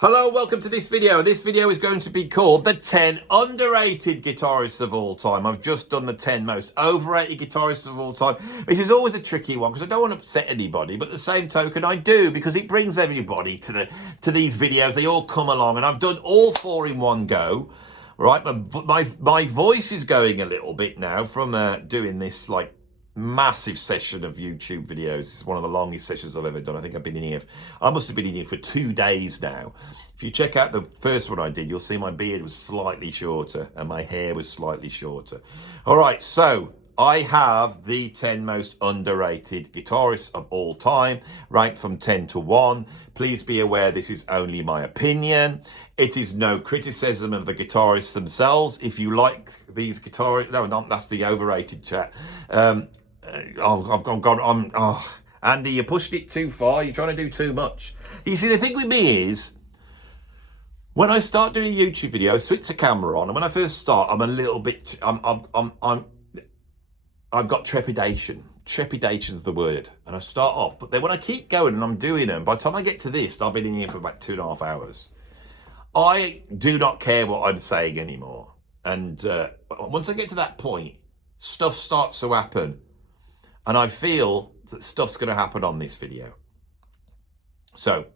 Hello, welcome to this video. This video is going to be called the 10 underrated guitarists of all time. I've just done the 10 most overrated guitarists of all time, which is always a tricky one because I don't want to upset anybody, but the same token I do because it brings everybody to these videos. They all come along and I've done all four in one go. Right, my voice is going a little bit now from doing this like massive session of YouTube videos. It's one of the longest sessions I've ever done. I think I must have been in here for 2 days now. If you check out the first one I did, you'll see my beard was slightly shorter and my hair was slightly shorter. All right, so I have the 10 most underrated guitarists of all time, ranked from 10 to 1. Please be aware this is only my opinion. It is no criticism of the guitarists themselves. If you like these guitarists, no, that's the overrated chat. Andy, you pushed it too far. You're trying to do too much. You see, the thing with me is, when I start doing a YouTube video, I switch the camera on, and when I first start, I'm a little bit, I've got trepidation. Trepidation's the word. And I start off, but then when I keep going and I'm doing them, by the time I get to this, I've been in here for about 2.5 hours. I do not care what I'm saying anymore. And once I get to that point, stuff starts to happen. And I feel that stuff's going to happen on this video. So,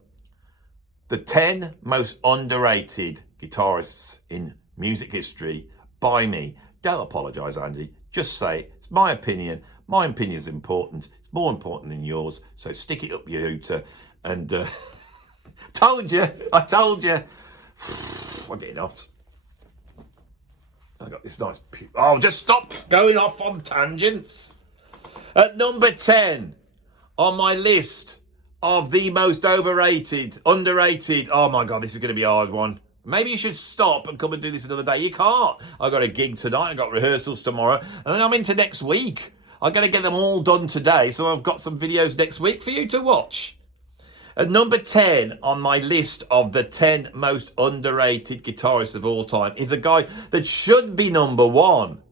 the 10 most underrated guitarists in music history by me. Don't apologise, Andy. Just say, it's my opinion. My opinion is important. It's more important than yours. So stick it up your hooter. And told you. I told you. I'm getting hot. I got this nice... Oh, just stop going off on tangents. At number 10 on my list of the most overrated, underrated... Oh, my God, this is going to be a hard one. Maybe you should stop and come and do this another day. You can't. I've got a gig tonight. I've got rehearsals tomorrow. And then I'm into next week. I'm going to get them all done today. So I've got some videos next week for you to watch. At number 10 on my list of the 10 most underrated guitarists of all time is a guy that should be number 1.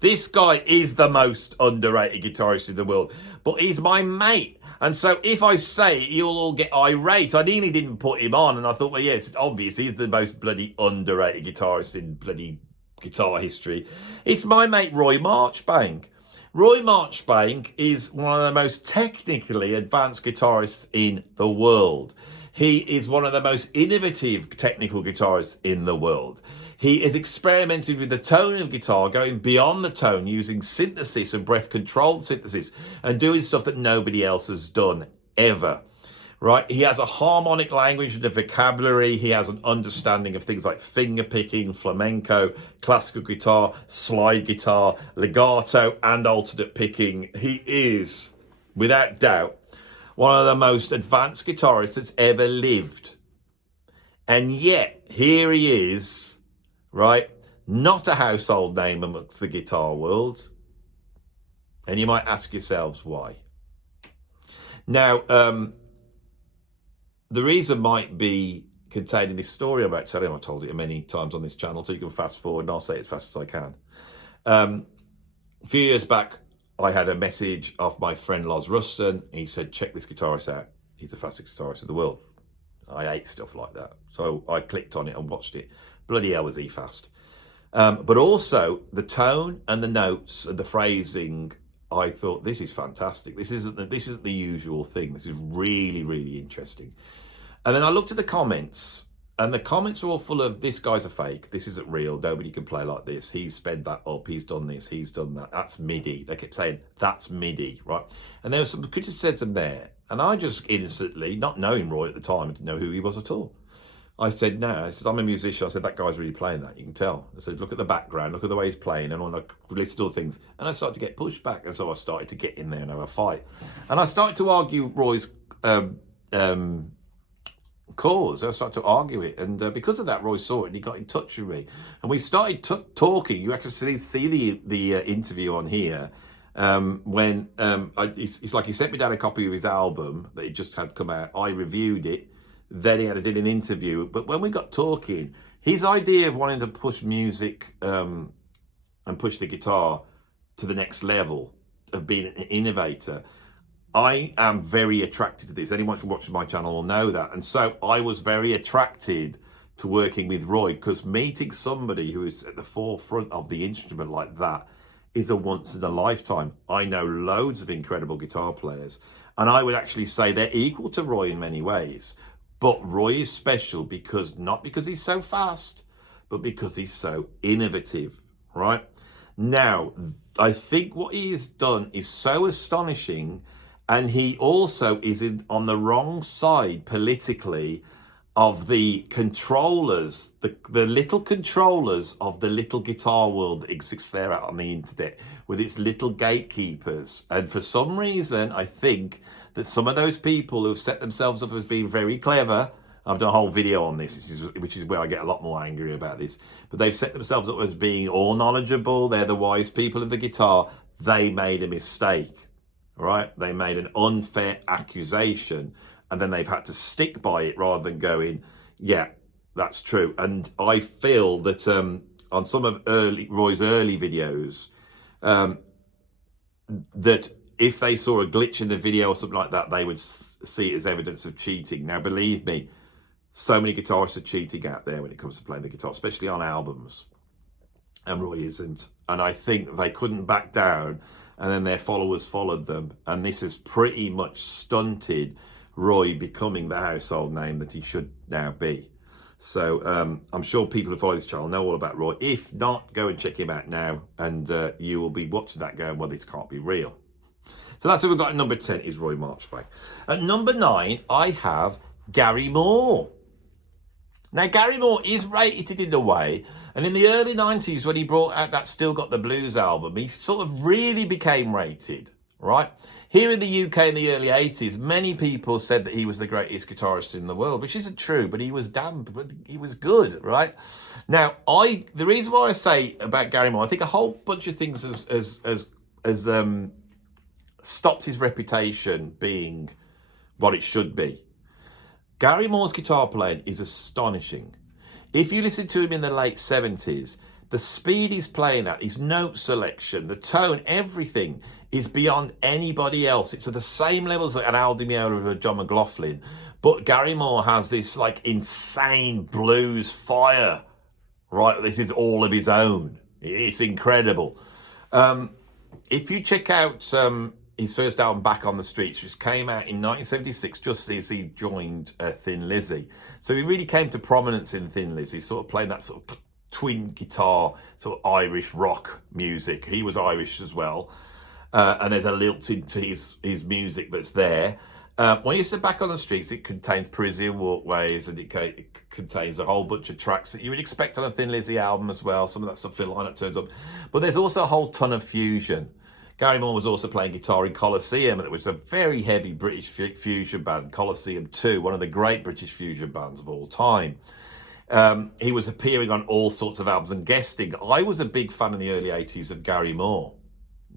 This guy is the most underrated guitarist in the world. But he's my mate. And so if I say it, you'll all get irate. I nearly didn't put him on. And I thought, well, yes, it's obvious. He's the most bloody underrated guitarist in bloody guitar history. It's my mate, Roy Marchbank. Roy Marchbank is one of the most technically advanced guitarists in the world. He is one of the most innovative technical guitarists in the world. He has experimented with the tone of guitar, going beyond the tone, using synthesis and breath-controlled synthesis, and doing stuff that nobody else has done ever. Right? He has a harmonic language and a vocabulary. He has an understanding of things like fingerpicking, flamenco, classical guitar, slide guitar, legato, and alternate picking. He is, without doubt, one of the most advanced guitarists that's ever lived. And yet, here he is, right? Not a household name amongst the guitar world. And you might ask yourselves why. Now, the reason might be contained in this story I'm about to tell you. I've told it many times on this channel, so you can fast forward and I'll say it as fast as I can. A few years back, I had a message off my friend Loz Ruston. He said, check this guitarist out. He's the fastest guitarist in the world. I hate stuff like that. So I clicked on it and watched it. Bloody hell was he fast. But also the tone and the notes and the phrasing, I thought, this is fantastic. This isn't the usual thing. This is really, really interesting. And then I looked at the comments, and the comments were all full of, this guy's a fake. This isn't real. Nobody can play like this. He's sped that up. He's done this. He's done that. That's MIDI. They kept saying, that's MIDI, right? And there was some criticism there. And I just instantly, not knowing Roy at the time, I didn't know who he was at all. I said, no. I said, I'm a musician. I said, that guy's really playing that. You can tell. I said, look at the background. Look at the way he's playing. And I listed all the things. And I started to get pushed back. And so I started to get in there and have a fight. And I started to argue Roy's cause. I started to argue it. And because of that, Roy saw it and he got in touch with me. And we started talking. You actually see the interview on here. When it's like he sent me down a copy of his album that he just had come out. I reviewed it. Then he did an interview. But when we got talking, his idea of wanting to push music and push the guitar to the next level of being an innovator, I am very attracted to this. Anyone who watches my channel will know that. And so I was very attracted to working with Roy, because meeting somebody who is at the forefront of the instrument like that is a once in a lifetime. I know loads of incredible guitar players, and I would actually say they're equal to Roy in many ways. But Roy is special because, not because he's so fast, but because he's so innovative, right? Now, I think what he has done is so astonishing, and he also is on the wrong side politically of the controllers, the little controllers of the little guitar world that exists there out on the internet with its little gatekeepers. And for some reason, I think that some of those people who have set themselves up as being very clever, I've done a whole video on this, which is where I get a lot more angry about this, but they've set themselves up as being all knowledgeable, they're the wise people of the guitar. They made a mistake, right? They made an unfair accusation, and then they've had to stick by it rather than going, yeah, that's true. And I feel that on some of Roy's early videos, that if they saw a glitch in the video or something like that, they would see it as evidence of cheating. Now, believe me, so many guitarists are cheating out there when it comes to playing the guitar, especially on albums. And Roy isn't. And I think they couldn't back down, and then their followers followed them. And this has pretty much stunted Roy becoming the household name that he should now be. So I'm sure people who follow this channel know all about Roy. If not, go and check him out now, and you will be watching that going, well, this can't be real. So that's what we've got at number 10, is Roy Marchbank. At number 9, I have Gary Moore. Now, Gary Moore is rated in a way, and in the early 90s, when he brought out that Still Got the Blues album, he sort of really became rated, right? Here in the UK in the early 80s, many people said that he was the greatest guitarist in the world, which isn't true, but he was he was good, right? Now, the reason why I say about Gary Moore, I think a whole bunch of things has stopped his reputation being what it should be. Gary Moore's guitar playing is astonishing. If you listen to him in the late 70s, the speed he's playing at, his note selection, the tone, everything is beyond anybody else. It's at the same levels as an Al Di Meola or John McLaughlin, but Gary Moore has this like insane blues fire, right? This is all of his own. It's incredible. If you check out his first album, Back on the Streets, which came out in 1976, just as he joined Thin Lizzy. So he really came to prominence in Thin Lizzy, sort of playing that sort of twin guitar, sort of Irish rock music. He was Irish as well. And there's a lilt into his music that's there. When you say Back on the Streets, it contains Parisian Walkways, and it contains a whole bunch of tracks that you would expect on a Thin Lizzy album as well. Some of that stuff, Phil Lynott turns up. But there's also a whole ton of fusion. Gary Moore was also playing guitar in Colosseum, which was a very heavy British fusion band, Colosseum 2, one of the great British fusion bands of all time. He was appearing on all sorts of albums and guesting. I was a big fan in the early 80s of Gary Moore.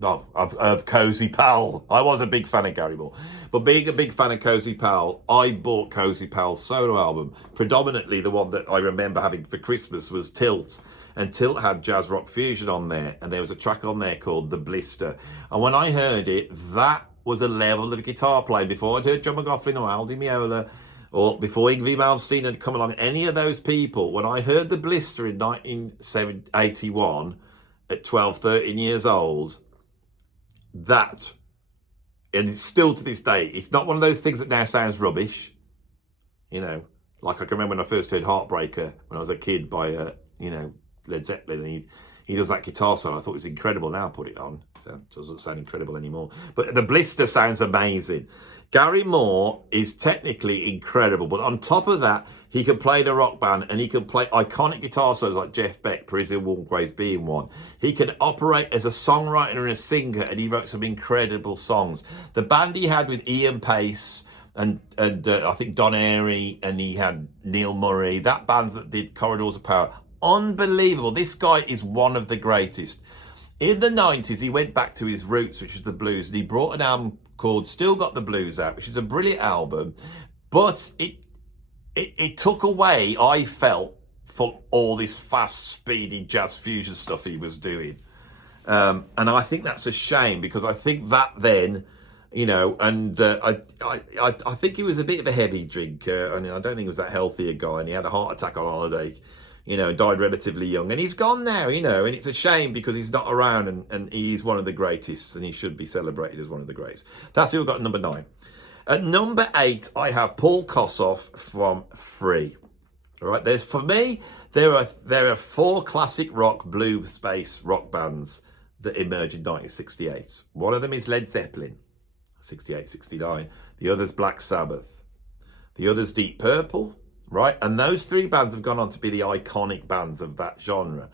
Of Cozy Powell. I was a big fan of Gary Moore. But being a big fan of Cozy Powell, I bought Cozy Powell's solo album. Predominantly the one that I remember having for Christmas was Tilt. And Tilt had jazz rock fusion on there. And there was a track on there called The Blister. And when I heard it, that was a level of guitar playing. Before I'd heard John McLaughlin or Al Di Meola, or before Yngwie Malmsteen had come along, any of those people, when I heard The Blister in 1981 at 12, 13 years old, that, and it's still to this day, it's not one of those things that now sounds rubbish, you know, like I can remember when I first heard Heartbreaker when I was a kid by you know, Led Zeppelin, and he does that guitar solo. I thought it was incredible. Now I put it on, so it doesn't sound incredible anymore, but The Blister sounds amazing. Gary Moore is technically incredible, but on top of that, he can play the rock band, and he can play iconic guitar solos like Jeff Beck, Parisian Walkways being one. He can operate as a songwriter and a singer, and he wrote some incredible songs. The band he had with Ian Pace and I think Don Airey, and he had Neil Murray, that band that did Corridors of Power, unbelievable. This guy is one of the greatest. In the 90s, he went back to his roots, which was the blues, and he brought an album called Still Got the Blues out, which is a brilliant album, but it took away, I felt, from all this fast, speedy jazz fusion stuff he was doing. And I think that's a shame, because I think that then you know, and I think he was a bit of a heavy drinker, and I don't think he was that healthy a guy, and he had a heart attack on holiday, you know, died relatively young, and he's gone now, you know, and it's a shame because he's not around, and he's one of the greatest, and he should be celebrated as one of the greats. That's who I've got number 9. At number 8, I have Paul Kossoff from Free. All right, for me, there are 4 classic rock, blue space rock bands that emerged in 1968. One of them is Led Zeppelin, 68, 69. The other's Black Sabbath. The other's Deep Purple, right? And those 3 bands have gone on to be the iconic bands of that genre.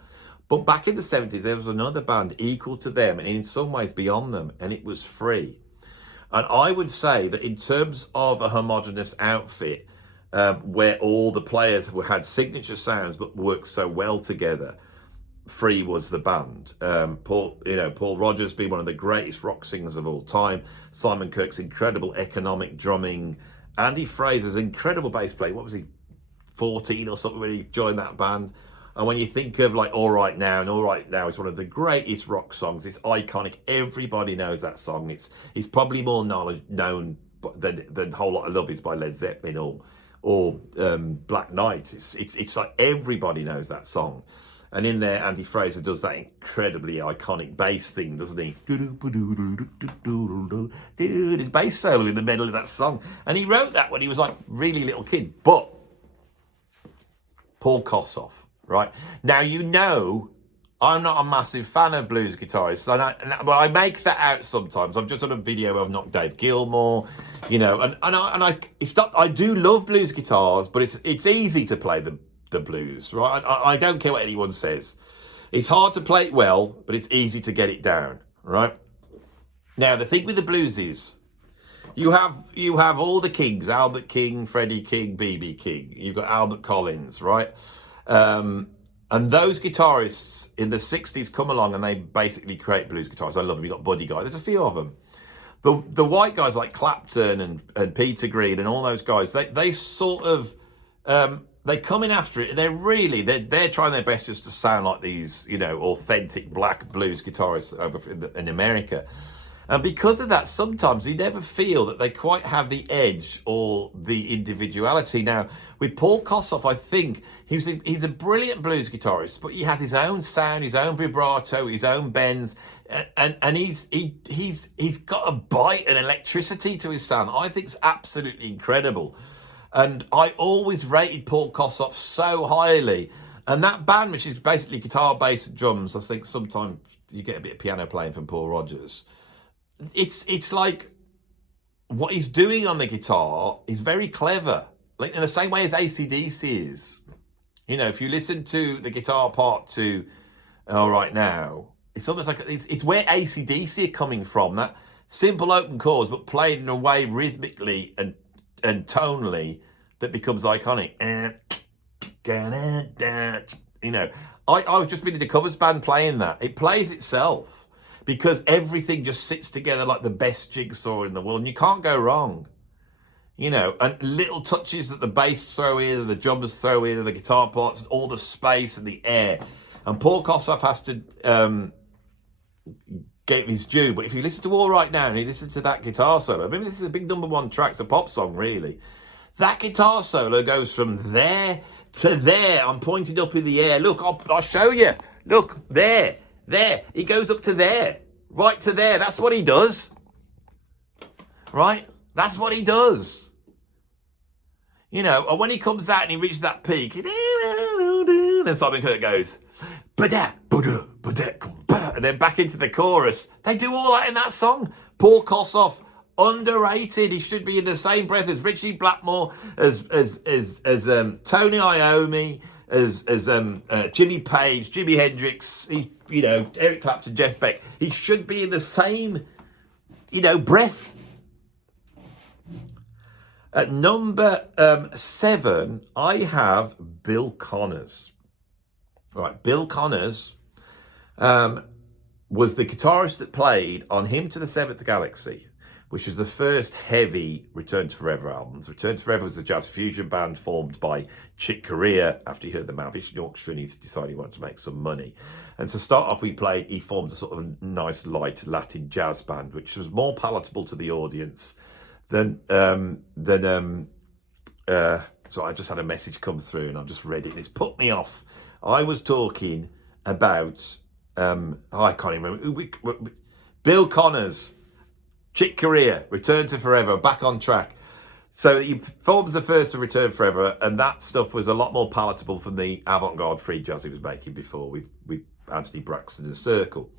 But back in the 70s, there was another band equal to them and in some ways beyond them, and it was Free. And I would say that in terms of a homogeneous outfit, where all the players had signature sounds but worked so well together, Free was the band. Paul Rodgers being one of the greatest rock singers of all time, Simon Kirke's incredible economic drumming, Andy Fraser's incredible bass playing. What was he, 14 or something when he joined that band? And when you think of like All Right Now, and All Right Now is one of the greatest rock songs. It's iconic. Everybody knows that song. It's probably more known than Whole Lot of Love is by Led Zeppelin or Black Knight. It's like everybody knows that song. And in there, Andy Fraser does that incredibly iconic bass thing, doesn't he? His bass solo in the middle of that song. And he wrote that when he was like really little kid. But Paul Kossoff, right? Now, you know, I'm not a massive fan of blues guitarists. But I make that out sometimes. I've just done a video of Knock Dave Gilmour, you know, I do love blues guitars, but it's easy to play the blues, right? I don't care what anyone says. It's hard to play it well, but it's easy to get it down, right? Now, the thing with the blues is you have all the kings, Albert King, Freddie King, B.B. King. You've got Albert Collins, right? And those guitarists in the 60s come along and they basically create blues guitars. I love them. You've got Buddy Guy. There's a few of them. The white guys like Clapton and Peter Greene and all those guys, they sort of they come in after it. They're trying their best just to sound like these, you know, authentic black blues guitarists over in America. And because of that, sometimes you never feel that they quite have the edge or the individuality. Now, with Paul Kossoff, I think he's a brilliant blues guitarist, but he has his own sound, his own vibrato, his own bends, and he's got a bite and electricity to his sound I think is absolutely incredible. And I always rated Paul Kossoff so highly. And that band, which is basically guitar, bass, and drums, I think sometimes you get a bit of piano playing from Paul Rodgers. It's like what he's doing on the guitar is very clever. Like in the same way as AC/DC is. You know, if you listen to the guitar part to All Right Now, it's almost like it's where AC/DC are coming from. That simple open chords, but played in a way rhythmically and tonally that becomes iconic. You know, I've just been in the covers band playing that. It plays itself because everything just sits together like the best jigsaw in the world, and you can't go wrong. You know, and little touches that the bass throw in, the drummers throw in, the guitar parts, and all the space and the air. And Paul Kossoff has to get his due. But if you listen to All Right Now and you listen to that guitar solo, I mean, this is a big #1 track. It's a pop song, really. That guitar solo goes from there to there. I'm pointing up in the air. Look, I'll show you. Look, there. He goes up to there. Right to there. That's what he does. Right? That's what he does. You know, and when he comes out and he reaches that peak, and Simon Kirke goes, and then back into the chorus. They do all that in that song. Paul Kossoff, underrated. He should be in the same breath as Richie Blackmore, as Tony Iommi, as Jimmy Page, Jimi Hendrix, Eric Clapton, Jeff Beck. He should be in the same, breath. At number 7, I have Bill Connors. Right, Bill Connors was the guitarist that played on Hymn to the Seventh Galaxy, which was the first heavy Return to Forever albums. Return to Forever was a jazz fusion band formed by Chick Corea after he heard the Mavish Orchestra and he decided he wanted to make some money. And to start off, he formed a sort of nice light Latin jazz band, which was more palatable to the audience than so I just had a message come through and I've just read it and it's put me off. I was talking about, I can't even remember, Bill Connors, Chick Corea, Return to Forever, back on track. So he forms the first of Return Forever, and that stuff was a lot more palatable from the avant-garde free jazz he was making before with Anthony Braxton and Circle.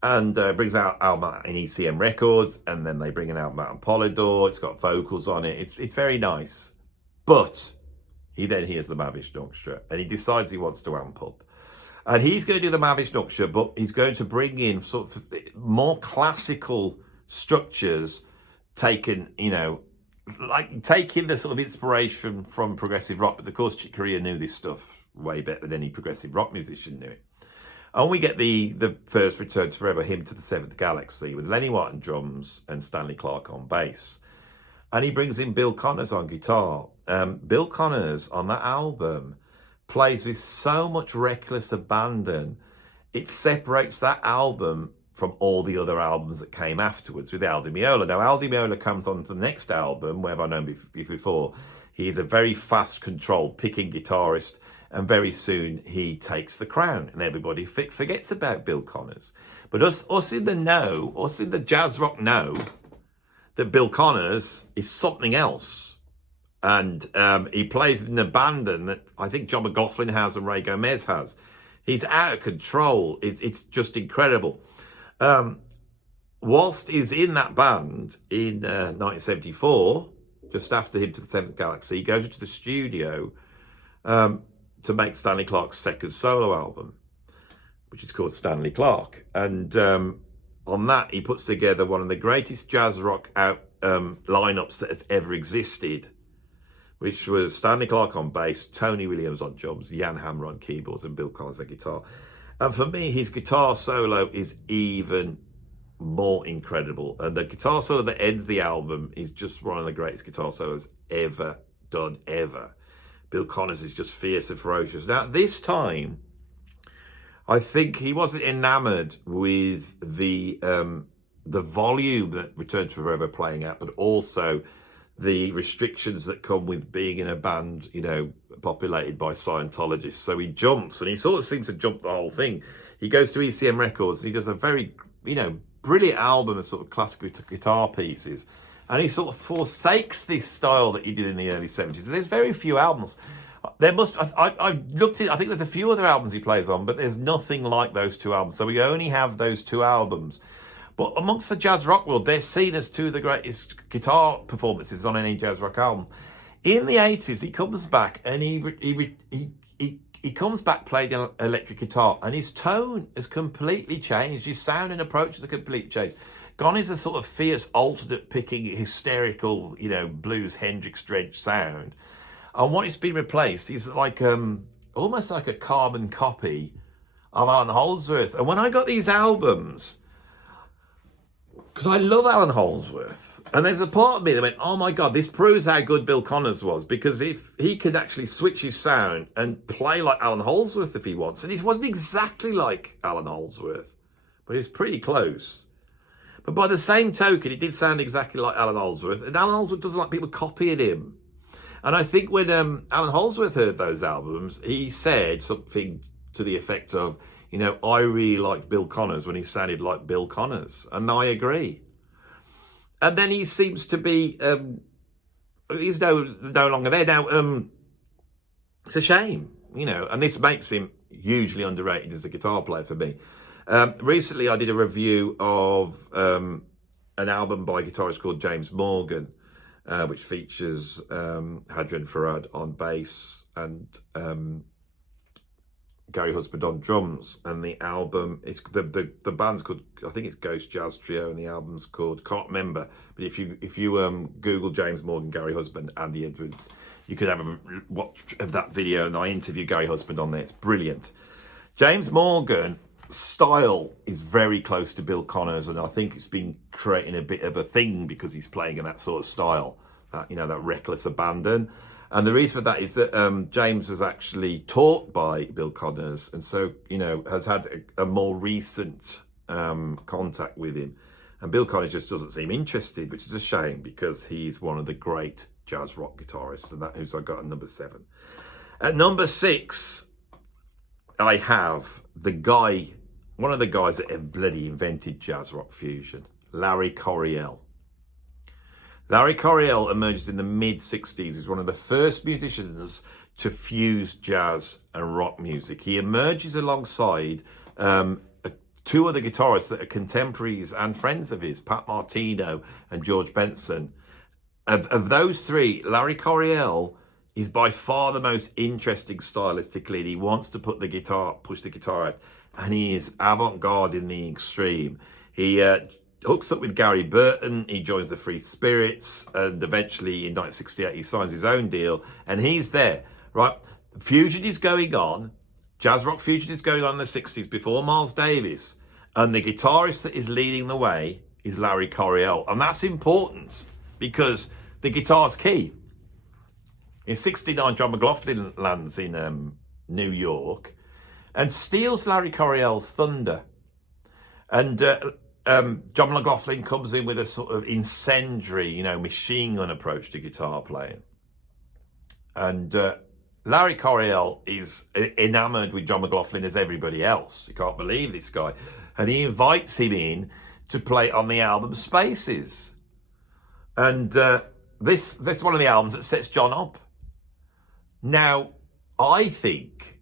And brings out album in ECM Records, and then they bring an album out on Polydor. It's got vocals on it. It's very nice. But he then hears the Mavish Orchestra, and he decides he wants to amp up. And he's going to do the Mavish Orchestra, but he's going to bring in sort of more classical structures taken, like taking the sort of inspiration from progressive rock. But of course, Chick Corea knew this stuff way better than any progressive rock musician knew it. And we get the first Return to Forever, Hymn to the Seventh Galaxy, with Lenny White on drums and Stanley Clarke on bass. And he brings in Bill Connors on guitar. Bill Connors on that album plays with so much reckless abandon. It separates that album from all the other albums that came afterwards with Al Di Meola. Now, Al Di Meola comes on to the next album, where I've known before. He's a very fast, controlled, picking guitarist, and very soon he takes the crown, and everybody forgets about Bill Connors. But us in the jazz rock know that Bill Connors is something else. And he plays in abandon that I think John McLaughlin has and Ray Gomez has. He's out of control. It's just incredible. Whilst he's in that band in 1974, just after Him to the Seventh Galaxy, he goes into the studio to make Stanley Clarke's second solo album, which is called Stanley Clarke. And on that, he puts together one of the greatest jazz rock lineups that has ever existed, which was Stanley Clarke on bass, Tony Williams on drums, Jan Hammer on keyboards, and Bill Connors on guitar. And for me, his guitar solo is even more incredible. And the guitar solo that ends the album is just one of the greatest guitar solos ever done, ever. Bill Connors is just fierce and ferocious. Now, this time, I think he wasn't enamored with the volume that Return to Forever playing at, but also the restrictions that come with being in a band, populated by Scientologists. So he jumps, and he sort of seems to jump the whole thing. He goes to ECM Records, and he does a very, brilliant album of sort of classical guitar pieces. And he sort of forsakes this style that he did in the early 70s. There's very few albums. I've looked at, I think there's a few other albums he plays on, but there's nothing like those two albums. So we only have those two albums. But amongst the jazz rock world, they're seen as two of the greatest guitar performances on any jazz rock album. In the 80s, he comes back and he comes back playing electric guitar, and his tone has completely changed. His sound and approach has completely changed. Gone is a sort of fierce, alternate picking, hysterical, blues Hendrix-drenched sound. And what it's been replaced is like almost like a carbon copy of Alan Holdsworth. And when I got these albums, because I love Alan Holdsworth, and there's a part of me that went, oh my God, this proves how good Bill Connors was, because if he could actually switch his sound and play like Alan Holdsworth if he wants, and it wasn't exactly like Alan Holdsworth, but it's pretty close. But by the same token, it did sound exactly like Alan Holdsworth, and Alan Holdsworth doesn't like people copying him. And I think when Alan Holdsworth heard those albums, he said something to the effect of, I really liked Bill Connors when he sounded like Bill Connors. And I agree. And then he seems to be, he's no longer there. Now, it's a shame, and this makes him hugely underrated as a guitar player for me. Recently, I did a review of an album by a guitarist called James Morgan, which features Hadrian Farad on bass and Gary Husband on drums. And the album, it's the band's called, I think it's Ghost Jazz Trio, and the album's called, can't remember, but if you Google James Morgan, Gary Husband, Andy Edwards, you could have a watch of that video, and I interview Gary Husband on there. It's brilliant. James Morgan style is very close to Bill Connors, and I think it's been creating a bit of a thing because he's playing in that sort of style, that, you know, that reckless abandon. And the reason for that is that James was actually taught by Bill Connors, and so, you know, has had a more recent contact with him. And Bill Connors just doesn't seem interested, which is a shame because he's one of the great jazz rock guitarists, and that who's I got at number 7. At number 6, I have the guy, one of the guys that have bloody invented jazz rock fusion, Larry Coryell. Larry Coryell emerges in the mid-60s. He's one of the first musicians to fuse jazz and rock music. He emerges alongside 2 other guitarists that are contemporaries and friends of his, Pat Martino and George Benson. Of those 3, Larry Coryell is by far the most interesting stylistically. He wants to push the guitar out, and he is avant-garde in the extreme. He hooks up with Gary Burton, he joins the Free Spirits, and eventually in 1968 he signs his own deal, and he's there, right? Fusion is going on, jazz rock fusion is going on in the 60s before Miles Davis, and the guitarist that is leading the way is Larry Coryell, and that's important because the guitar's key. In 69, John McLaughlin lands in New York and steals Larry Coryell's thunder. And John McLaughlin comes in with a sort of incendiary, you know, machine gun approach to guitar playing. And Larry Coryell is enamored with John McLaughlin as everybody else. You can't believe this guy. And he invites him in to play on the album Spaces. And this is one of the albums that sets John up. Now, I think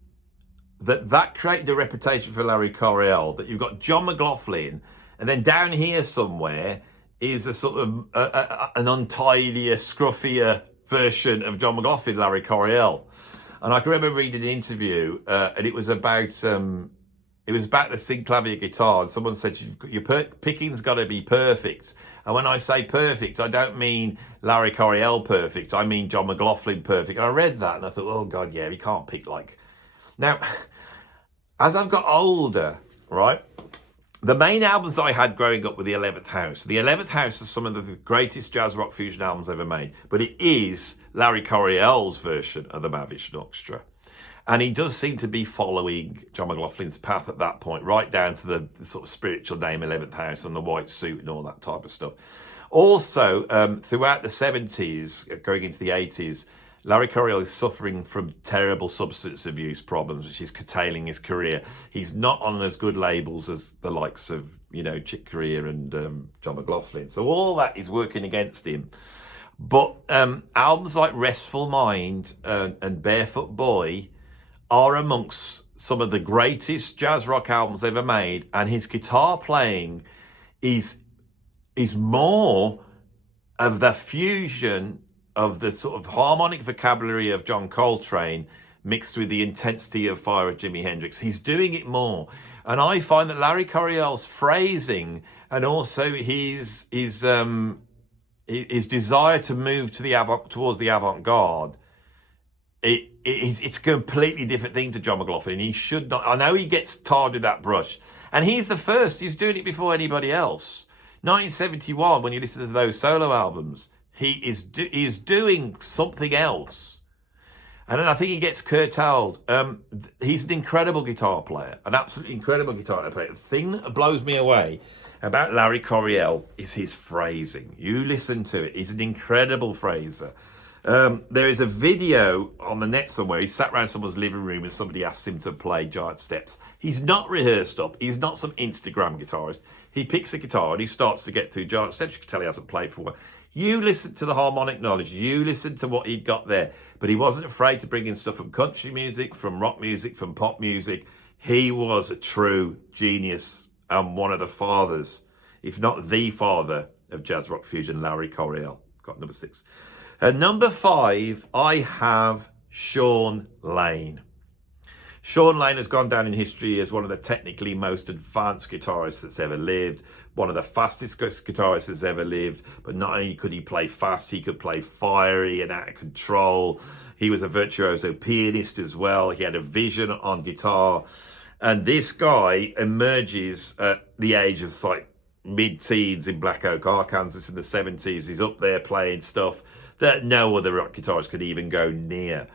that created a reputation for Larry Coryell, that you've got John McLaughlin, and then down here somewhere is a sort of an untidier, scruffier version of John McLaughlin, Larry Coryell. And I can remember reading an interview, and it was about the Synclavier guitar, and someone said, your picking's got to be perfect. And when I say perfect, I don't mean Larry Coryell perfect, I mean John McLaughlin perfect. And I read that and I thought, oh God, yeah, he can't pick like... Now, as I've got older, right, the main albums I had growing up were the 11th House. The 11th House is some of the greatest jazz rock fusion albums ever made, but it is Larry Coryell's version of the Mahavishnu Orchestra. And he does seem to be following John McLaughlin's path at that point, right down to the sort of spiritual name 11th House and the white suit and all that type of stuff. Also, throughout the 70s, going into the 80s, Larry Coryell is suffering from terrible substance abuse problems, which is curtailing his career. He's not on as good labels as the likes of, you know, Chick Corea and John McLaughlin. So all that is working against him. But albums like Restful Mind and Barefoot Boy are amongst some of the greatest jazz rock albums ever made, and his guitar playing is more of the fusion of the sort of harmonic vocabulary of John Coltrane mixed with the intensity of fire of Jimi Hendrix. He's doing it more, and I find that Larry Coryell's phrasing and also his desire to move to towards the avant-garde, it's a completely different thing to John McLaughlin. He should not. I know he gets tarred with that brush, and he's the first. He's doing it before anybody else. 1971, when you listen to those solo albums, he is doing something else, and then I think he gets curtailed. He's an incredible guitar player, an absolutely incredible guitar player. The thing that blows me away about Larry Coryell is his phrasing. You listen to it; he's an incredible phraser. There is a video on the net somewhere. He sat around someone's living room and somebody asked him to play Giant Steps. He's not rehearsed up. He's not some Instagram guitarist. He picks a guitar and he starts to get through Giant Steps. You can tell he hasn't played for a while. You listen to the harmonic knowledge. You listen to what he'd got there. But he wasn't afraid to bring in stuff from country music, from rock music, from pop music. He was a true genius and one of the fathers, if not the father, of jazz rock fusion, Larry Coryell. Got number 6. At number 5, I have Shawn Lane. Shawn Lane has gone down in history as one of the technically most advanced guitarists that's ever lived, one of the fastest guitarists that's ever lived, but not only could he play fast, he could play fiery and out of control. He was a virtuoso pianist as well. He had a vision on guitar. And this guy emerges at the age of like mid-teens in Black Oak, Arkansas in the 70s. He's up there playing stuff that no other rock guitarist could even go near.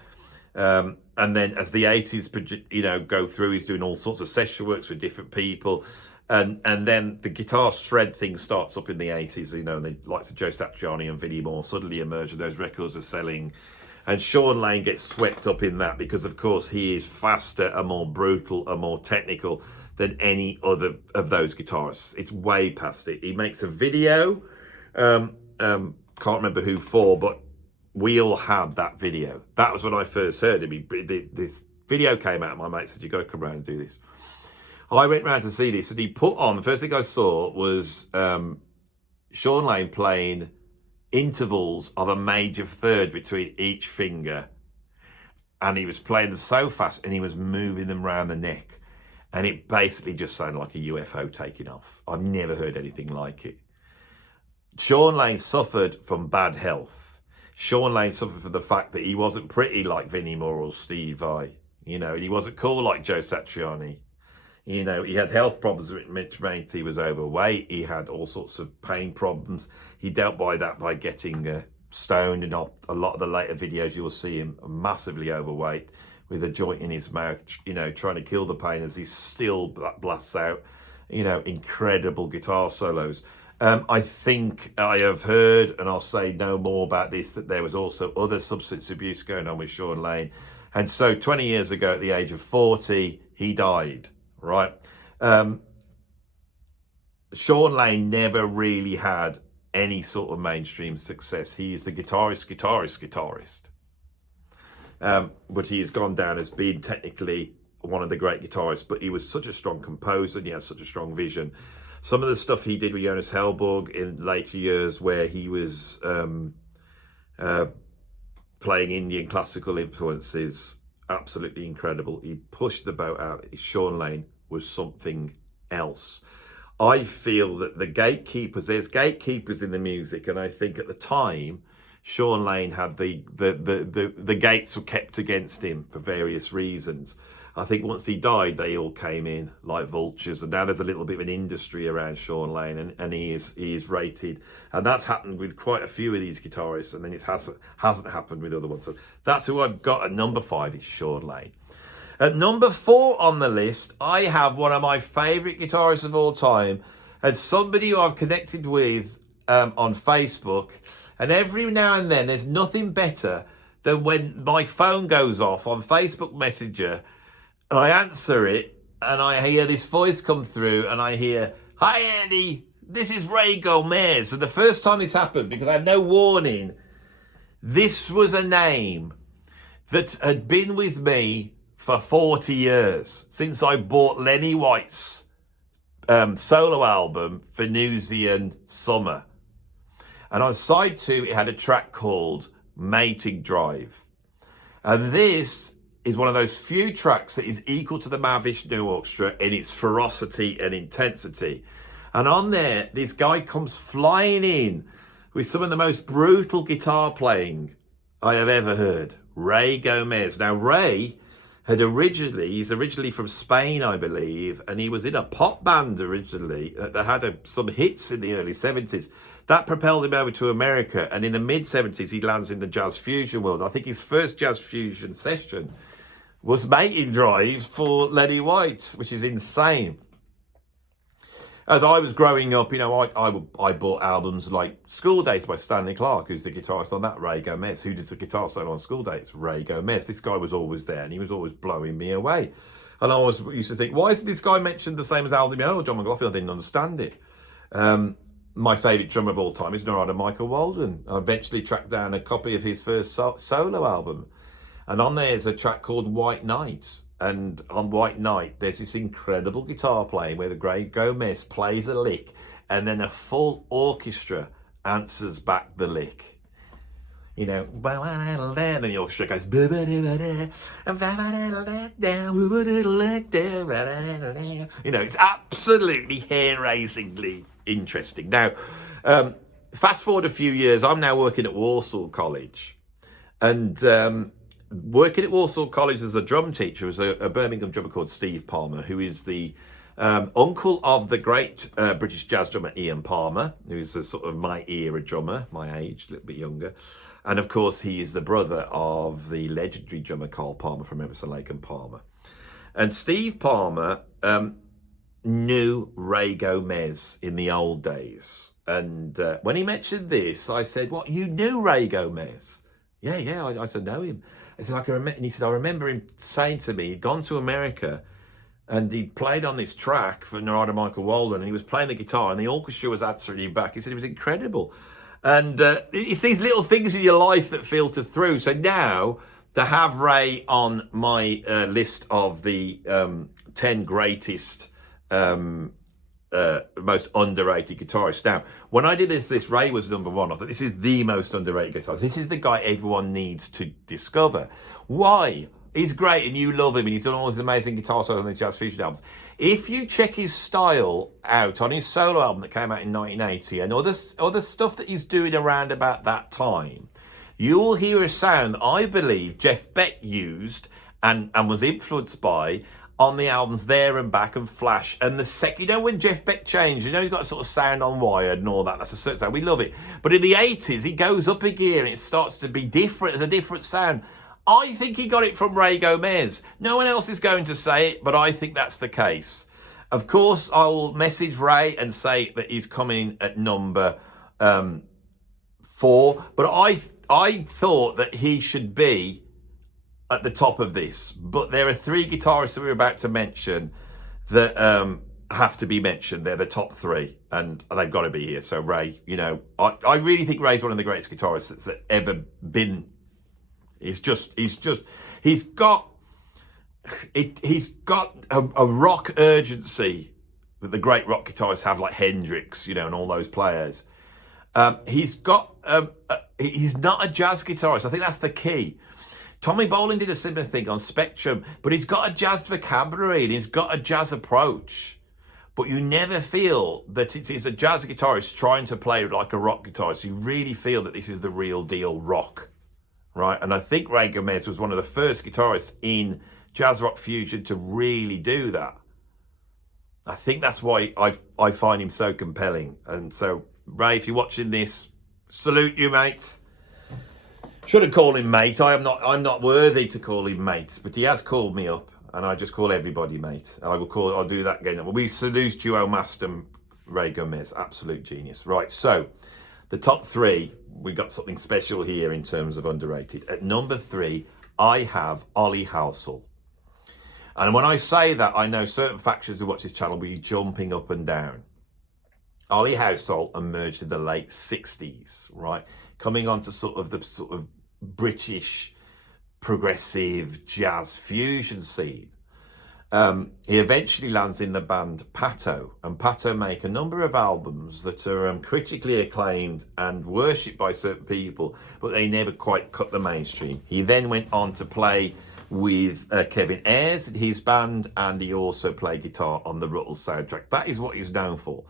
And then as the 80s, go through, he's doing all sorts of session works with different people. And then the guitar shred thing starts up in the 80s, and the likes of Joe Satriani and Vinnie Moore suddenly emerge, and those records are selling. And Shawn Lane gets swept up in that because, of course, he is faster and more brutal and more technical than any other of those guitarists. It's way past it. He makes a video, can't remember who for, but we all had that video. That was when I first heard him. This video came out, and my mate said, "You've got to come around and do this." I went round to see this, and he put on, the first thing I saw was Shawn Lane playing intervals of a major third between each finger, and he was playing them so fast, and he was moving them around the neck, and it basically just sounded like a UFO taking off. I've never heard anything like it. Shawn Lane suffered from bad health. Shawn Lane suffered from the fact that he wasn't pretty like Vinnie Moore or Steve Vai, and he wasn't cool like Joe Satriani. He had health problems which meant he was overweight. He had all sorts of pain problems. He dealt by that by getting stoned, and a lot of the later videos you will see him massively overweight with a joint in his mouth, trying to kill the pain as he still blasts out, incredible guitar solos. I think I have heard, and I'll say no more about this, that there was also other substance abuse going on with Shawn Lane. And so 20 years ago, at the age of 40, he died. Right. Shawn Lane never really had any sort of mainstream success. He is the guitarist. But he has gone down as being technically one of the great guitarists, but he was such a strong composer, and he had such a strong vision. Some of the stuff he did with Jonas Hellborg in later years, where he was playing Indian classical influences, absolutely incredible. He pushed the boat out. Shawn Lane was something else. I feel that there's gatekeepers in the music, and I think at the time Shawn Lane had the gates were kept against him for various reasons. I think once he died, they all came in like vultures, and now there's a little bit of an industry around Shawn Lane, and he is rated, and that's happened with quite a few of these guitarists, and then it hasn't happened with other ones. So that's who I've got at number 5, is Shawn Lane. At number 4 on the list, I have one of my favourite guitarists of all time, and somebody who I've connected with on Facebook, and every now and then there's nothing better than when my phone goes off on Facebook Messenger, and I answer it, and I hear this voice come through, and I hear, "Hi Andy, this is Ray Gomez." And the first time this happened, because I had no warning, this was a name that had been with me for 40 years, since I bought Lenny White's solo album, Venusian Summer. And on side 2, it had a track called Mating Drive. And this is one of those few tracks that is equal to the Mavish New Orchestra in its ferocity and intensity. And on there, this guy comes flying in with some of the most brutal guitar playing I have ever heard. Ray Gomez. Now, Ray he's originally from Spain, I believe, and he was in a pop band originally that had some hits in the early 70s. That propelled him over to America, and in the mid-70s, he lands in the jazz fusion world. I think his first jazz fusion session was Mating Drive for Lenny White, which is insane. As I was growing up, I bought albums like School Dates by Stanley Clarke, who's the guitarist on that, Ray Gomez. Who did the guitar solo on School Dates? Ray Gomez. This guy was always there, and he was always blowing me away. And I always used to think, why isn't this guy mentioned the same as Al Di Meola or John McLaughlin? I didn't understand it. My favourite drummer of all time is Narada Michael Walden. I eventually tracked down a copy of his first solo album. And on there is a track called White Knight. And on White Knight, there's this incredible guitar playing where the great Gomez plays a lick, and then a full orchestra answers back the lick. And then the orchestra goes, it's absolutely hair-raisingly interesting. Now, fast forward a few years, I'm now working at Walsall College, and working at Walsall College as a drum teacher was a Birmingham drummer called Steve Palmer, who is the uncle of the great British jazz drummer Ian Palmer, who's a sort of my era drummer, my age, a little bit younger. And of course, he is the brother of the legendary drummer Carl Palmer from Emerson, Lake and Palmer. And Steve Palmer knew Ray Gomez in the old days. And when he mentioned this, I said, "What, you knew Ray Gomez?" Yeah, I said, "Know him." I said, and he said, "I remember him saying to me, he'd gone to America and he played on this track for Narada Michael Walden, and he was playing the guitar and the orchestra was answering him back." He said it was incredible. And it's these little things in your life that filter through. So now to have Ray on my list of the 10 greatest, most underrated guitarists. Now, when I did this Ray was number one. I thought this is the most underrated guitarist. This is the guy everyone needs to discover. Why? He's great and you love him and he's done all these amazing guitar solos on the Jazz Fusion albums. If you check his style out on his solo album that came out in 1980 and other stuff that he's doing around about that time, you'll hear a sound that I believe Jeff Beck used and was influenced by on the albums There and Back and Flash. And the second, you know, when Jeff Beck changed, you know, he's got a sort of sound on Wired and all that. That's a certain sound. We love it. But in the 80s, he goes up a gear and it starts to be different. It's a different sound. I think he got it from Ray Gomez. No one else is going to say it, but I think that's the case. Of course, I'll message Ray and say that he's coming at number 4. But I thought that he should be at the top of this. But there are 3 guitarists that we're about to mention that have to be mentioned. They're the top 3, and they've got to be here. So Ray, you know, I really think Ray's one of the greatest guitarists that's ever been. He's got a rock urgency that the great rock guitarists have, like Hendrix, you know, and all those players. He's not a jazz guitarist. I think that's the key. Tommy Bolin did a similar thing on Spectrum, but he's got a jazz vocabulary and he's got a jazz approach. But you never feel that it's a jazz guitarist trying to play like a rock guitarist. You really feel that this is the real deal rock, right? And I think Ray Gomez was one of the first guitarists in jazz rock fusion to really do that. I think that's why I find him so compelling. And so, Ray, if you're watching this, salute you, mate. Shouldn't call him mate. I'm not worthy to call him mate, but he has called me up, and I just call everybody mate. I'll do that again. We salute duo master Ray Gomez, absolute genius. Right, so the top 3, we got something special here in terms of underrated. At number 3, I have Ollie Halsall. And when I say that, I know certain factions who watch this channel will be jumping up and down. Ollie Halsall emerged in the late 60s, right? Coming onto sort of British progressive jazz fusion scene. He eventually lands in the band Pato, and Pato make a number of albums that are critically acclaimed and worshipped by certain people, but they never quite cut the mainstream. He then went on to play with Kevin Ayers in his band, and he also played guitar on the Ruttles soundtrack. That is what he's known for.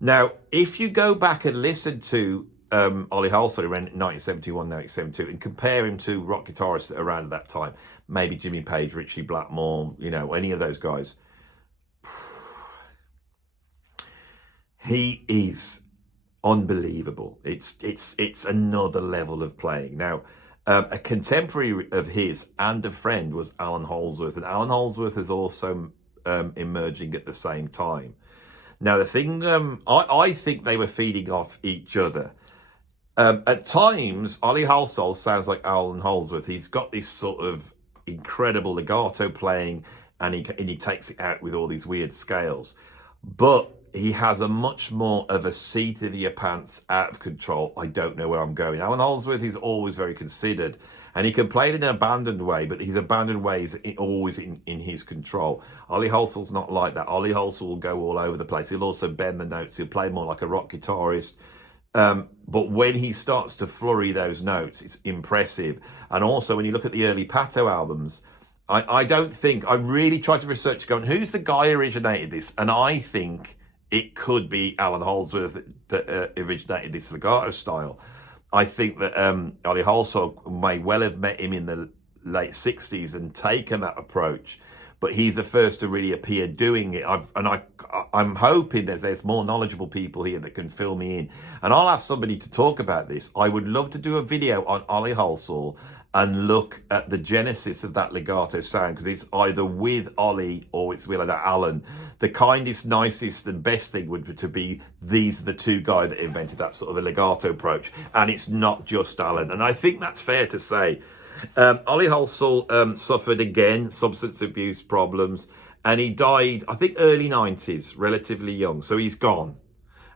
Now, if you go back and listen to Ollie Halsall around 1971, 1972, and compare him to rock guitarists that are around at that time, maybe Jimmy Page, Ritchie Blackmore, you know, any of those guys, he is unbelievable. It's another level of playing. Now, a contemporary of his and a friend was Alan Holdsworth, and Alan Holdsworth is also emerging at the same time. Now, the thing, I think they were feeding off each other. At times, Ollie Halsall sounds like Alan Holdsworth. He's got this sort of incredible legato playing, and he takes it out with all these weird scales. But he has a much more of a seat of your pants, out of control, I don't know where I'm going. Alan Holdsworth is always very considered, and he can play it in an abandoned way, but his abandoned way is always in his control. Ollie Halsall's not like that. Ollie Halsall will go all over the place. He'll also bend the notes. He'll play more like a rock guitarist. But when he starts to flurry those notes, it's impressive. And also, when you look at the early Pato albums, I really tried to research going, who's the guy who originated this? And I think it could be Alan Holdsworth that originated this legato style. I think that Ollie Halsall may well have met him in the late 60s and taken that approach. But he's the first to really appear doing it. I'm hoping that there's more knowledgeable people here that can fill me in. And I'll have somebody to talk about this. I would love to do a video on Ollie Halsall and look at the genesis of that legato sound, because it's either with Ollie or it's with Alan. The kindest, nicest and best thing would to be these are the two guys that invented that sort of a legato approach. And it's not just Alan. And I think that's fair to say. Ollie Halsall suffered again substance abuse problems, and he died, I think, early 90s, relatively young. So he's gone.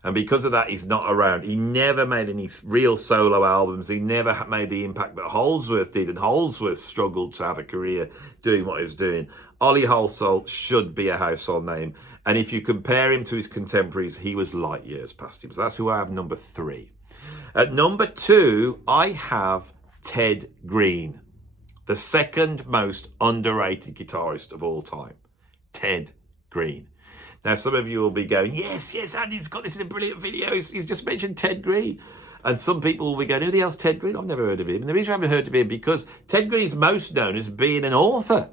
And because of that, he's not around. He never made any real solo albums. He never made the impact that Holsworth did. And Holsworth struggled to have a career doing what he was doing. Ollie Halsall should be a household name. And if you compare him to his contemporaries, he was light years past him. So that's who I have number 3. At number 2, I have Ted Greene, the second most underrated guitarist of all time. Ted Greene. Now, some of you will be going, yes, Andy's got this in a brilliant video. He's just mentioned Ted Greene. And some people will be going, who the hell's Ted Greene? I've never heard of him. And the reason I haven't heard of him because Ted Greene is most known as being an author.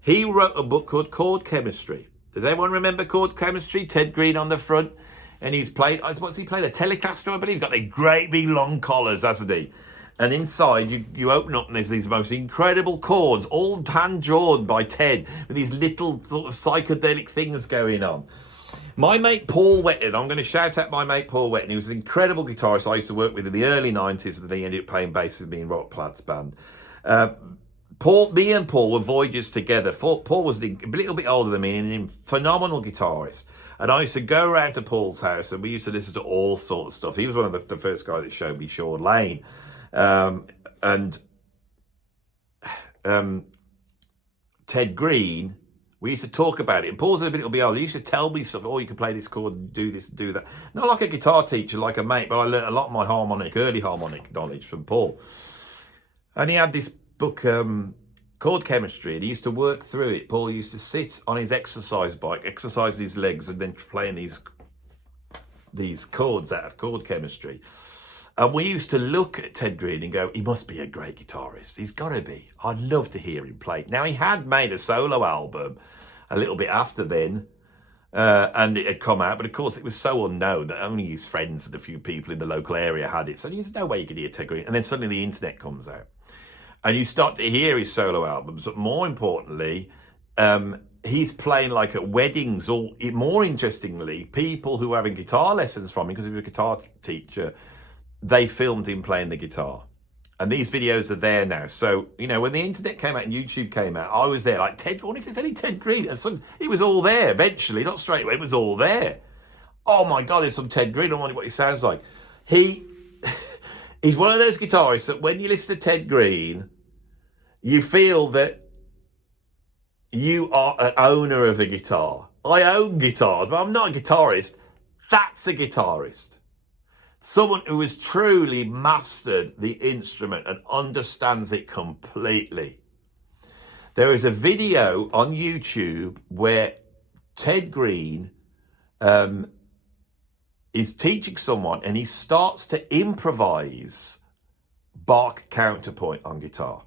He wrote a book called Chord Chemistry. Does anyone remember Chord Chemistry? Ted Greene on the front. And he's played, what's he played? A Telecaster, I believe. He's got these great big long collars, hasn't he? And inside, you open up and there's these most incredible chords, all hand-drawn by Ted, with these little sort of psychedelic things going on. My mate Paul Wetton, I'm going to shout out my mate Paul Wetton. He was an incredible guitarist I used to work with in the early 90s, and then he ended up playing bass with me in Rock Platt's band. Me and Paul were voyagers together. Paul was a little bit older than me and a phenomenal guitarist. And I used to go around to Paul's house and we used to listen to all sorts of stuff. He was one of the first guys that showed me Shawn Lane. Ted Greene, we used to talk about it. And Paul's a little bit older. He used to tell me stuff. Oh, you can play this chord and do this and do that. Not like a guitar teacher, like a mate, but I learned a lot of my early harmonic knowledge from Paul. And he had this book, Chord Chemistry, and he used to work through it. Paul used to sit on his exercise bike, exercise his legs, and then playing these chords out of Chord Chemistry. And we used to look at Ted Greene and go, he must be a great guitarist. He's got to be. I'd love to hear him play. Now, he had made a solo album a little bit after then, and it had come out. But, of course, it was so unknown that only his friends and a few people in the local area had it. So there's no way you could hear Ted Greene. And then suddenly the internet comes out. And you start to hear his solo albums. But more importantly, he's playing like at weddings, or more interestingly, people who are having guitar lessons from him, because he was a guitar teacher, they filmed him playing the guitar. And these videos are there now. So, you know, when the internet came out and YouTube came out, I was there like, Ted, what if there's any Ted Greene? And so it was all there eventually, not straight away, it was all there. Oh my God, there's some Ted Greene. I wonder what he sounds like. He's one of those guitarists that when you listen to Ted Greene, you feel that you are an owner of a guitar. I own guitars, but I'm not a guitarist. That's a guitarist. Someone who has truly mastered the instrument and understands it completely. There is a video on YouTube where Ted Greene is teaching someone and he starts to improvise Bach counterpoint on guitar.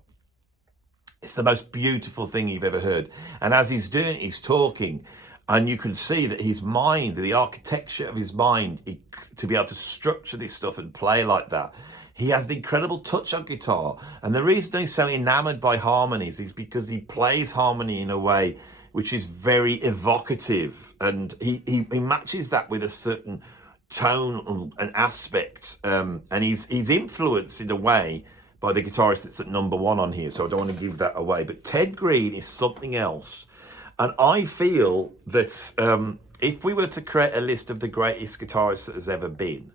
It's the most beautiful thing you've ever heard. And as he's doing it, he's talking, and you can see that his mind, the architecture of his mind, to be able to structure this stuff and play like that, he has the incredible touch on guitar. And the reason he's so enamored by harmonies is because he plays harmony in a way which is very evocative, and he matches that with a certain tone and aspect, and he's influenced in a way by the guitarist that's at number 1 on here, so I don't want to give that away. But Ted Greene is something else. And I feel that if we were to create a list of the greatest guitarists that has ever been,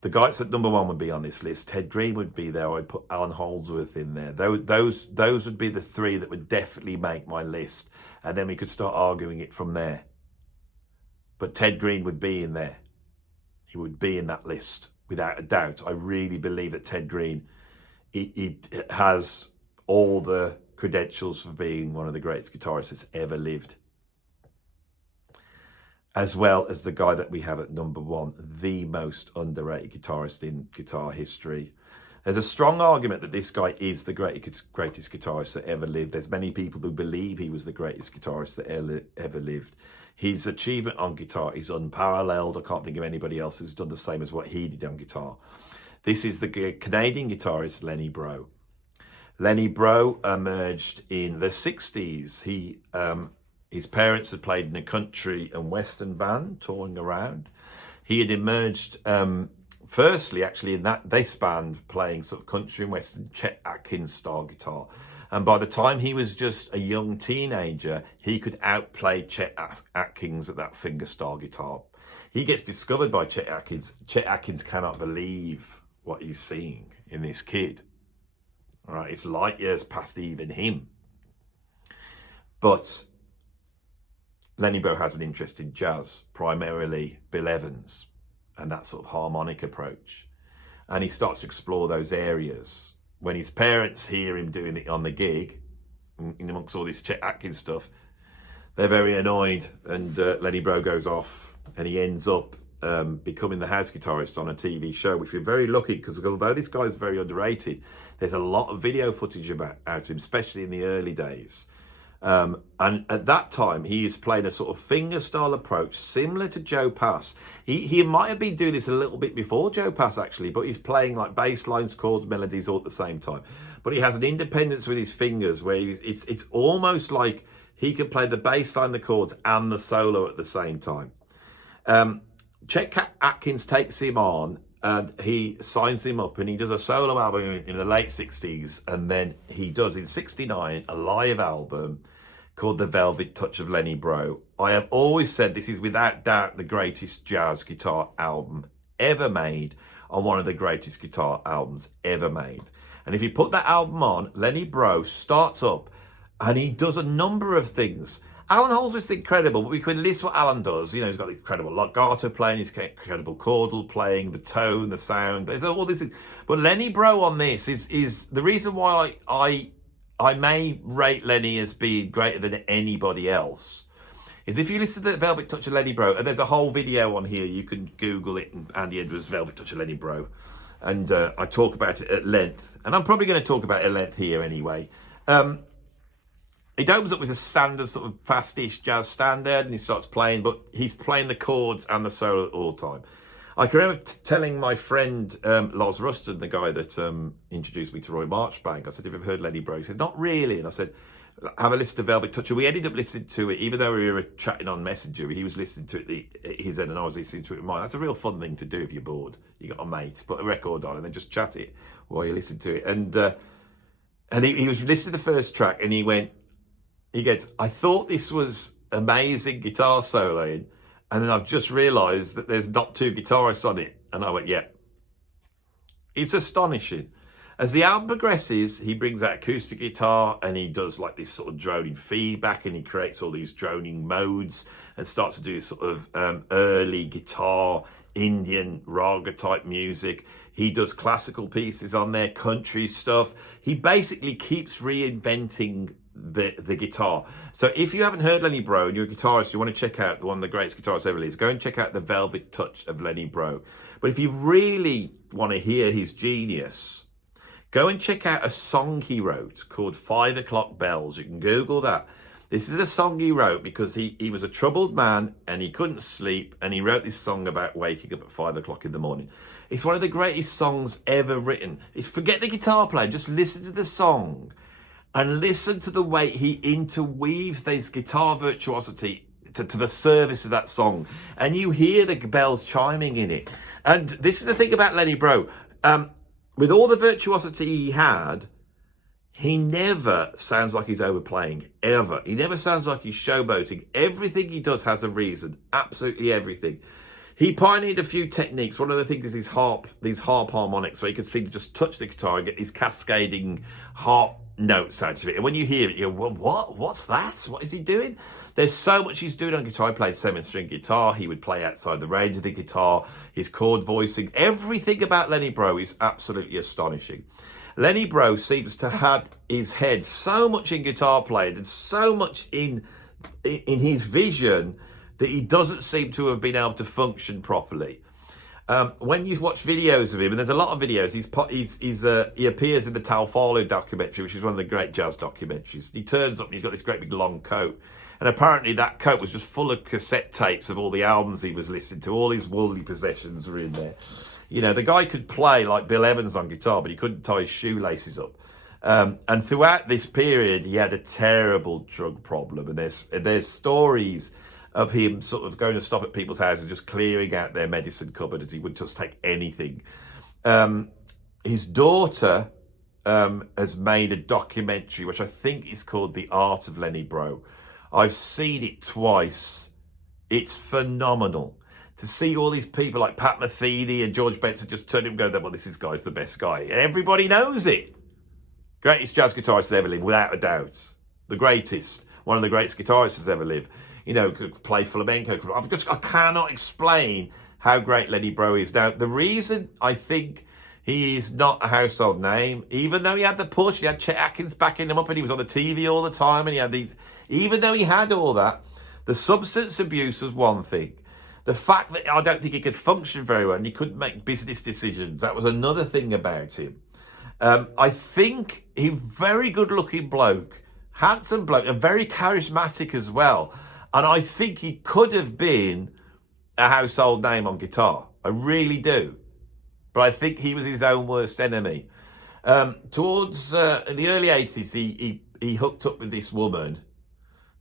the guys at number 1 would be on this list. Ted Greene would be there. I'd put Alan Holsworth in there. Those would be the 3 that would definitely make my list. And then we could start arguing it from there. But Ted Greene would be in there. He would be in that list, without a doubt. I really believe that Ted Greene, he has all the credentials for being one of the greatest guitarists that's ever lived. As well as the guy that we have at number 1, the most underrated guitarist in guitar history, There's a strong argument that this guy is the greatest guitarist that ever lived. There's many people who believe he was the greatest guitarist that ever lived. His achievement on guitar is unparalleled. I can't think of anybody else who's done the same as what he did on guitar. This is the Canadian guitarist Lenny Breau. Lenny Breau emerged in the 60s. His parents had played in a country and western band touring around. He had emerged firstly, actually, in this band playing sort of country and western Chet Atkins style guitar. And by the time he was just a young teenager, he could outplay Chet Atkins at that fingerstyle guitar. He gets discovered by Chet Atkins. Chet Atkins cannot believe what he's seeing in this kid. All right, it's light years past even him. But Lenny Breau has an interest in jazz, primarily Bill Evans and that sort of harmonic approach. And he starts to explore those areas. When his parents hear him doing it on the gig, in amongst all this Chet Atkins stuff, they're very annoyed. And Lenny Breau goes off and he ends up becoming the house guitarist on a TV show, which we're very lucky, because although this guy's very underrated, there's a lot of video footage out of him, especially in the early days. And at that time, he is playing a sort of fingerstyle approach similar to Joe Pass. He might have been doing this a little bit before Joe Pass, actually, but he's playing like bass lines, chords, melodies all at the same time. But he has an independence with his fingers where it's almost like he can play the bass line, the chords, and the solo at the same time. Chet Atkins takes him on and he signs him up and he does a solo album in the late 60s. And then he does in 69 a live album called The Velvet Touch of Lenny Breau. I have always said this is without doubt the greatest jazz guitar album ever made, and one of the greatest guitar albums ever made. And if you put that album on, Lenny Breau starts up and he does a number of things. Alan Halsall's incredible, but we can list what Alan does. You know, he's got the incredible legato playing, he's got incredible chordal playing, the tone, the sound. There's all these things. But Lenny Breau on this is the reason why I may rate Lenny as being greater than anybody else, is if you listen to the Velvet Touch of Lenny Breau, and there's a whole video on here, you can Google it, Andy Edwards, Velvet Touch of Lenny Breau, and I talk about it at length, and I'm probably going to talk about it at length here anyway. It opens up with a standard sort of fast-ish jazz standard, and he starts playing, but he's playing the chords and the solo at all time. I can remember telling my friend Loz Ruston, the guy that introduced me to Roy Marchbank, I said, have you ever heard Lenny Breau? He said, not really. And I said, have a listen to Velvet Touch. And we ended up listening to it, even though we were chatting on Messenger, he was listening to it at his end and I was listening to it at mine. That's a real fun thing to do if you're bored. You got a mate, put a record on and then just chat it while you listen to it. And he was listening to the first track and he goes, I thought this was amazing guitar soloing, and then I've just realised that there's not two guitarists on it. And I went, yeah. It's astonishing. As the album progresses, he brings out acoustic guitar and he does like this sort of droning feedback and he creates all these droning modes and starts to do sort of early guitar, Indian raga type music. He does classical pieces on there, country stuff. He basically keeps reinventing the guitar. So if you haven't heard Lenny Breau and you're a guitarist, you want to check out one of the greatest guitarists ever lived, go and check out The Velvet Touch of Lenny Breau. But if you really want to hear his genius, go and check out a song he wrote called 5 O'Clock Bells. You can Google that. This is a song he wrote because he was a troubled man and he couldn't sleep, and he wrote this song about waking up at 5 o'clock in the morning. It's one of the greatest songs ever written. Forget the guitar player, just listen to the song and listen to the way he interweaves this guitar virtuosity to the service of that song. And you hear the bells chiming in it. And this is the thing about Lenny Breau. With all the virtuosity he had, he never sounds like he's overplaying, ever. He never sounds like he's showboating. Everything he does has a reason, absolutely everything. He pioneered a few techniques. One of the things is these harp harmonics, where you can seem to just touch the guitar and get these cascading harp notes out of it. And when you hear it, you go, well, what's that? What is he doing? There's so much he's doing on guitar. He played 7-string guitar. He would play outside the range of the guitar. His chord voicing. Everything about Lenny Breau is absolutely astonishing. Lenny Breau seems to have his head so much in guitar playing and so much in his vision that he doesn't seem to have been able to function properly. When you watch videos of him, and there's a lot of videos, he appears in the Tal Farlow documentary, which is one of the great jazz documentaries. He turns up and he's got this great big long coat. And apparently that coat was just full of cassette tapes of all the albums he was listening to. All his worldly possessions were in there. You know, the guy could play like Bill Evans on guitar, but he couldn't tie his shoelaces up. And throughout this period, he had a terrible drug problem. And there's stories of him sort of going to stop at people's houses and just clearing out their medicine cupboard, as he would just take anything. His daughter has made a documentary, which I think is called The Art of Lenny Breau. I've seen it twice. It's phenomenal. To see all these people like Pat Metheny and George Benson just turn him and go, well, this guy's the best guy. And everybody knows it. Greatest jazz guitarist to ever live, without a doubt. The greatest. One of the greatest guitarists has ever lived. You know, could play flamenco. I cannot explain how great Lenny Breau is. Now, the reason I think he is not a household name, even though he had the push, he had Chet Atkins backing him up and he was on the TV all the time, and he had these, even though he had all that, the substance abuse was one thing. The fact that I don't think he could function very well and he couldn't make business decisions, that was another thing about him. I think he's a very good-looking bloke, handsome bloke, and very charismatic as well. And I think he could have been a household name on guitar. I really do. But I think he was his own worst enemy. Towards in the early 80s, he hooked up with this woman,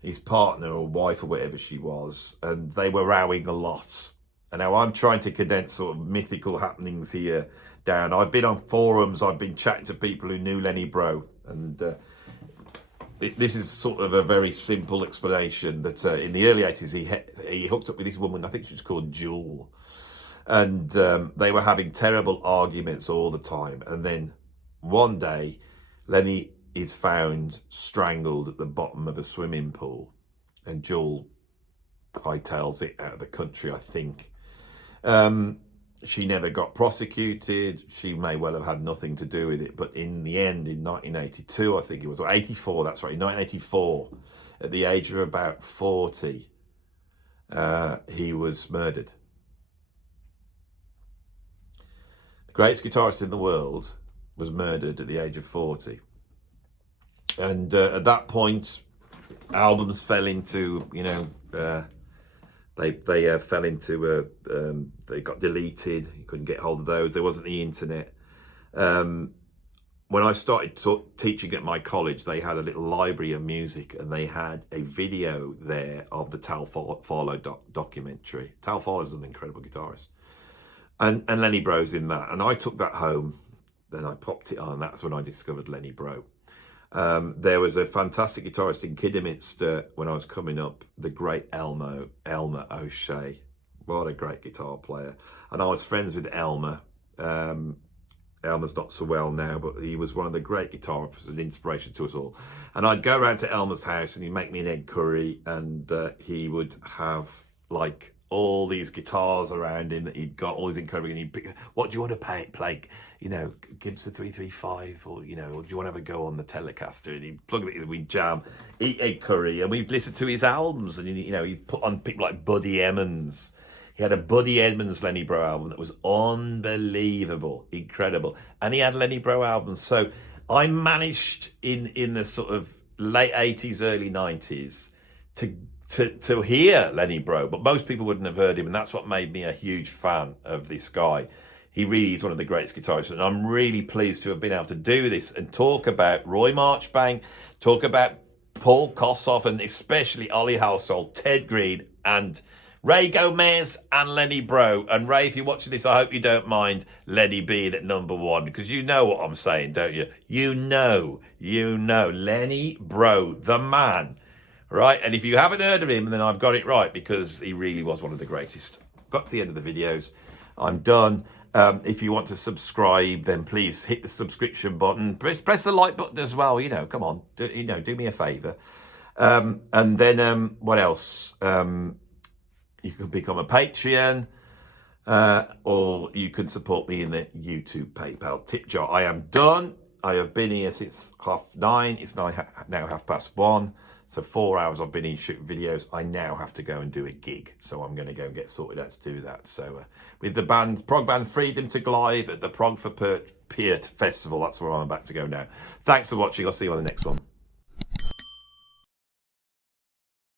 his partner or wife or whatever she was, and they were rowing a lot. And now I'm trying to condense sort of mythical happenings here down. I've been on forums, I've been chatting to people who knew Lenny Breau, and this is sort of a very simple explanation that in the early 80s he hooked up with this woman, I think she was called Jewel, and they were having terrible arguments all the time. And then one day Lenny is found strangled at the bottom of a swimming pool, and Jewel hightails it out of the country, I think. She never got prosecuted. She may well have had nothing to do with it. But in the end, in 1982, I think it was, or 84, that's right, in 1984, at the age of about 40, he was murdered. The greatest guitarist in the world was murdered at the age of 40. And at that point, albums fell into, you know, they fell into, they got deleted. You couldn't get hold of those. There wasn't the internet. When I started teaching at my college, they had a little library of music, and they had a video there of the Tal Farlow documentary. Tal Farlow's an incredible guitarist. And Lenny Breau's in that. And I took that home, then I popped it on. That's when I discovered Lenny Breau. There was a fantastic guitarist in Kidderminster when I was coming up, the great Elmer O'Shea. What a great guitar player. And I was friends with Elmer. Elmer's not so well now, but he was one of the great guitarists, an inspiration to us all. And I'd go around to Elmer's house and he'd make me an egg curry, and he would have like all these guitars around him that he'd got, all these incredible, and he'd pick, what do you want to play? You know, Gibson 335, or, you know, or do you want to have a go on the Telecaster? And he'd plug it in, we'd jam, eat egg curry, and we'd listen to his albums. And, you know, he'd put on people like Buddy Emmons. He had a Buddy Emmons Lenny Breau album that was unbelievable, incredible. And he had Lenny Breau albums. So I managed in the sort of late 80s, early 90s to hear Lenny Breau, but most people wouldn't have heard him, and that's what made me a huge fan of this guy. He really is one of the greatest guitarists, and I'm really pleased to have been able to do this and talk about Roy Marchbank, talk about Paul Kossoff, and especially Ollie Halsall, Ted Greene, and Ray Gomez and Lenny Breau. And Ray, if you're watching this, I hope you don't mind Lenny being at number one, because you know what I'm saying, don't you? You know, Lenny Breau, the man, right? And if you haven't heard of him, then I've got it right, because he really was one of the greatest. Got to the end of the videos. I'm done. If you want to subscribe, then please hit the subscription button. Press the like button as well. You know, come on, do me a favour. And then what else? You can become a Patreon, or you can support me in the YouTube PayPal tip jar. I am done. I have been here since 9:30. It's now 1:30. So 4 hours I've been in shooting videos. I now have to go and do a gig. So I'm going to go and get sorted out to do that. So with the band, prog band Freedom to Glide at the Prog for Peert Festival, that's where I'm about to go now. Thanks for watching. I'll see you on the next one.